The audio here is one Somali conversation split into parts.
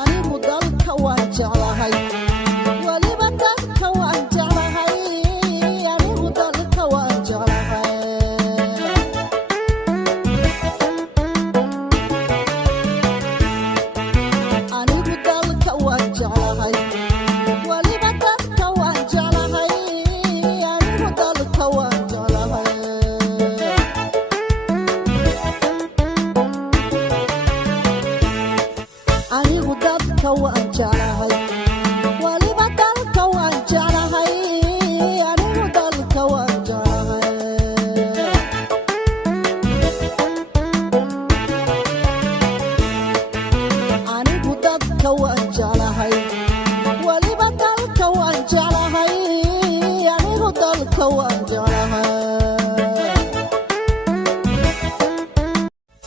anigu dalka waan jeclahay waliba dalka waan jeclahay anigu dalka waan jeclahay anigu dalka waan jeclahay waliba dalka waan jeclahay anigu dalka waan jeclahay anigu dalka waan jeclahay waliba dalka waan jeclahay anigu dalka waan jeclahay anigu dalka waan jeclahay waliba dalka waan jeclahay anigu dalka waan jeclahay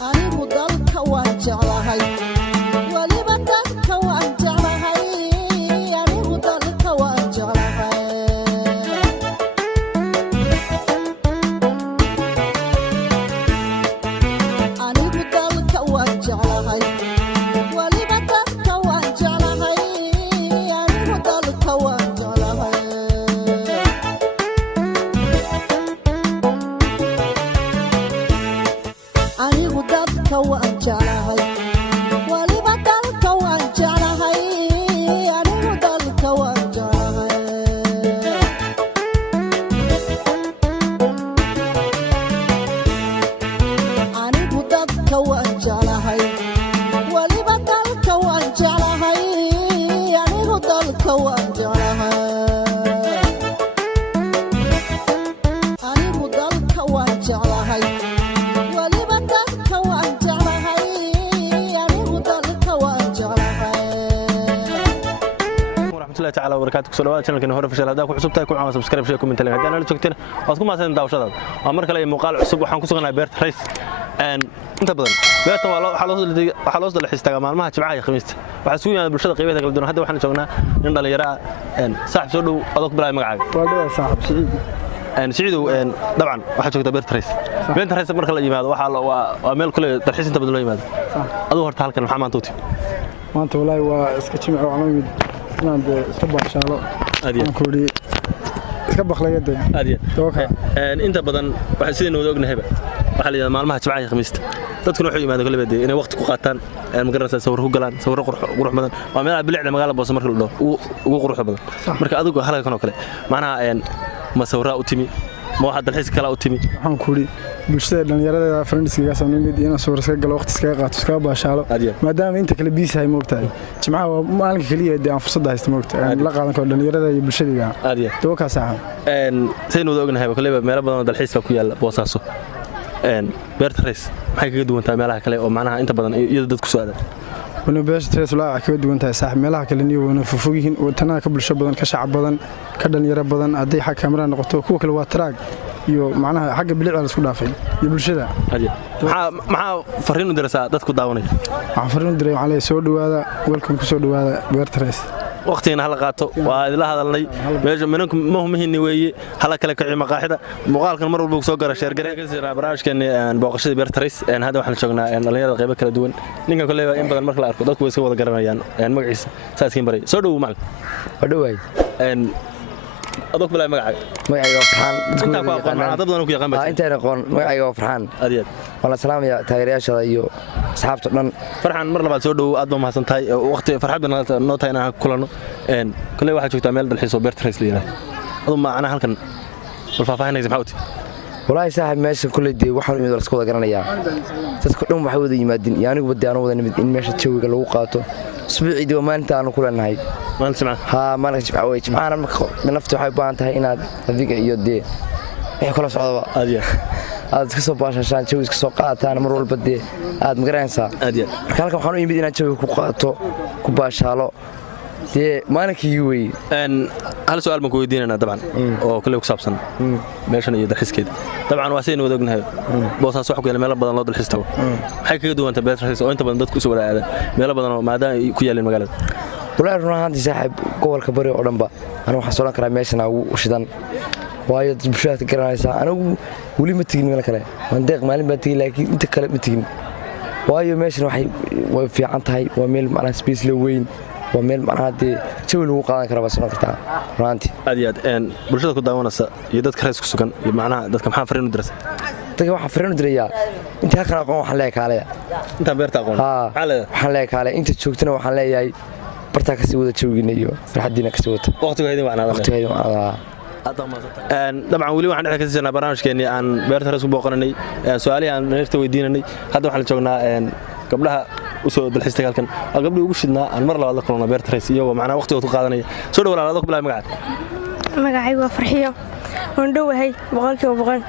anigu dalka waan jeclahay waliba dalka waan jeclahay anigu dalka waan jeclahay anigu dalka waan jeclahay waliba dalka waan jeclahay anigu dalka waan jeclahay anigu dalka waan jeclahay waliba dalka waan jeclahay anigu dalka waan jeclahay anigu dalka waan jeclahay waliba dalka waan jeclahay anigu dalka waan jeclahay anigu dalka waan jeclahay waliba dalka waan jeclahay anigu dalka waan jeclahay warahmatullahi ta'ala wabarakatuh soo dhawaad channelkan hore fashal hadaa ku cusubtahay ku caawa subscribe share comment leh hadana la joogteen waad ku maasan daawashadaada waa mar kale muuqaal cusub waxaan ku sugnahay beerta rays inta badan beerta waxa loo soo xiistaaga maalmaha Jimcaha iyo Khamiista waxa suuq yahay bulshada qaybaha kala duwan hadda waxaan joognaa nin dhalinyaro ah saaxib soo dhow adag bilaay magacaaga waa dhaw saaxib سعيدو طبعا waxaa joogta beerta rays marka la yimaado waa meel kale dalxiis inta badan loo yimaado adoo horta halkan maxaa maanta u timi maanta walaahi waa iska jimco waxaan u yimid inaan iska baashaalo aan koori iska baqlayada inta badan waxa sideen wada ognahayba waxa la yiraahdaa maalmaha Jimcaha iyo Khamiista dadkuna waxay yimaadaan kala baday inay waqti ku qaataan magaranaysa sawir ku galaan sawir qurux badan waa meelaha bilicda magaalada Boosaaso marka la dhaho ugu qurux badan marka adigu halkan oo kale macnaha ma sawira u timi ma waxa dalxiis kala u timi waxaan koori bulshada dhalinyarada friendskiga sameeyay inaan sawir iska galo waqti iska qaato iska baashaalo maadaama inta kale biisahay moogtahay Jimcaha waa maalinka kaliya ee aan fursad haysto moogtahay la qaadan karo dhalinyarada iyo bulshada dooka saaxan saynu wada ognahay kale meelo badan oo dalxiis ku yaala Boosaaso beerta rays maxay kaga duwan tahay meelaha kale oo macnaha inta badan iyada dadku soo aadaan wana beerta rays la kaga duwan tahay saaxib meelaha kale niyo wana fufugyihiin oo tanaa ka bulsho badan ka shacab badan ka dhalinyaro badan haday xaq kamera noqoto kuwa kale waa traag iyo macnaha xagga bilicda la isku dhaafay iyo bulshada maxaa fariin u diraysaa dadku daawanaya waxaan fariin u diray waxaan leeyahay soo dhawaada welcome ku soo dhawaada beerta rays waqtiina hal qaato waa idila hadalnay meesha mananku ma humihiin weeye hal kale ka ciima qaaxida muuqaalkan mar walba soo gara share gareeyay barnaamijkan booqashada beerta rays hadda waxaan joognaa dhalinyarada qayb kala duwan ninka kale in badan marka la arko dadku way iska wada garanayaan magaciisa saaskiin baray soo dhaw macallin waa dhawaay adoog bilaay magacaaga Farxaan dad badan ku yaqaan inta aqoon magacayga Farxaan adiyad wala salaamaya taageerayaashada iyo asxaabta dhan Farxaan mar labaad soo dhaw aad ba mahadsantahay waqti farxadna noo tahay inaan kulano kale waxa joogtaa meel dalxiis oo beerta rays leeyahay adoo macna halkan wal faafahinaysa maxaa u tii walaahi saaxib meesha kulleeyay waxaan imid isku wada garanaya dadku dhan waxay wada yimaadin yaanigu badaan wada nimid in meesha jawiga lagu qaato isbuucii maanta aan ku leenahay maalinta Jimcaha marka naftu waxay baahan tahay inaad adiga iyo dee ay kala socdo aad iska soo baashashaan jawi iska soo qaataan mar walba dee aad magaranaysaa marka halkan waxaan u yimid inaan jawi ku qaato ku baashaalo dee maalinkii way hal su'aal ma ku weydiinayna dabcan oo kale ku saabsan meeshan iyo dalxiiskeeda dabcan waa seen wada ognahay Boosaaso wax ku yaala meelo badan loo dalxiis tago maxay kaga duwan tahay beerta rays oo inta badan dadku soo wada aadaan meelo badan oo maadaama ay ku yaaleen magaalada walaahi runaantii saaxib gobolka bari oo dhanba anigu waxaan soo karaa meeshan ugu shidan waayo bulshada garanaysa anigu wali ma tigin meel kale waan deeq maalin baa tigin laakiin inta kale ma tigin waayo meeshan way fiican tahay waa meel macnaha space la weyn waa meel macnaha dee jawi lagu qaadan kara baa soo kartaa runtii aad iyo aad bulshada ku daawanaysa iyo dadka rees ku sugan iyo macnaha dadka maxaa fariin u diraysa dadka waxaa fariin u dirayaa inta halkan aqoon waxaan leeyahay kaalaya inta beerta aqoon waxaan leeyahay kaalaya inta joogtana waxaan leeyahay bartaa kasii wada jawgiina iyo farxadiina kasii wata waqtigeedii wacnaada dabcan weli waxaan dhex ka siisanaa barnaamijkeennii aan beerta rees ku booqananay su'aalihii aan neerta weydiinanay hadda waxaan la joognaa gabdhaha u soo dalxiistay halkan waa gabdhii ugu shidnaa aan mar labaad la kulano beerta rees iyagoo macnaha waqtigood ku qaadanaya soo dhow walaal adoo ku bilaabay magacaad magacaygu waa farxiyo waan dhowahay boqolkiiba boqol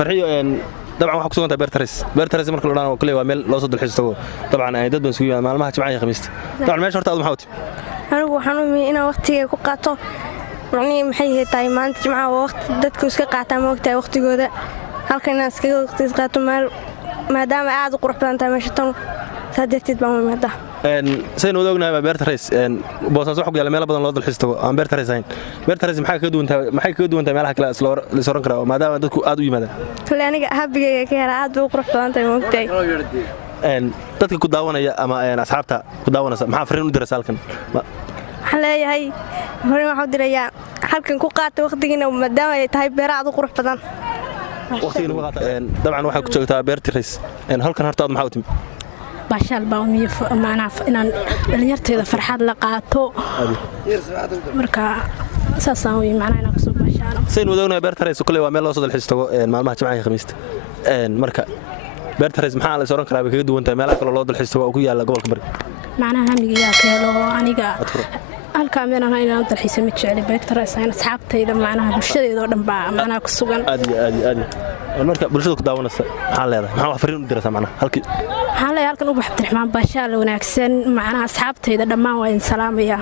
farxiyo dabcan waxaa ku sugan tahay beerta rees marka la odhan kale waa meel loo soo dalxiisto dabcan dad baan isugu yimaada maalmaha jimcaha iyo khamiista dabcan meesha horta adu maxaa u timi anigu waxaan u imi inaan waqtigay ku qaato macnihii maxay tahay maanta jimcaha waa waqti dadku iska qaataan ma ogtahay waqtigooda halkan inaan iskaga waqtigiis qaato maadaama aad u qurux badan tahay meesha tan saa darteed baan u imaadaa saynu wada ognahay baa beerta rees boosaaso waxa ku yaala meelo badan loo dalxiis tago aan beerta rees ahayn beerta rees maxay kaga duwan tahay meelaha kale la is oran karaa maadaama dadku aad u yimaadaan kale aniga habigayga ka helaa aad bay u qurux badan tahay ma ogtahay dadka ku daawanaya ama asxaabta ku daawanaysa maxaa fariin u diraysa halkan waxaan leeyahay horin waxaan u dirayaa halkan ku qaata waqtigiina maadaama ay tahay beera aad u qurux badan dabcan waxaa ku joogtaa beerta rees halkan horta aad maxaa u timi baashaal baa umiyo macnaha inaan dhalinyarteeda farxad la qaato marka saasaan wey macnaha inaan kusoo baashaalo saynu wada ognahay beerta rees kale waa meel loo soo dalxiis tago maalmaha jimcaha iyo khamiista marka beerta rees maxaa la is oran karaa bay kaga duwan tahay meelaha kale loo dalxiis tago oo ku yaala gobolka bari macnaha hamigayaa ka helo aniga halkaa meelan inaan dalxiisa ma jecli beerta rees aan asxaabtayda macnaha bulshadeeda oo dhan baa macnaha ku sugan aad marka bulshada ku daawanaysa maxaa leedahay maxaa wax fariin u diraysaa macnaha halkii waxaan leeyahay halkan ubax abdiraxmaan baashaal wanaagsan macnaha asxaabtayda dhammaan waa idin salaamayaa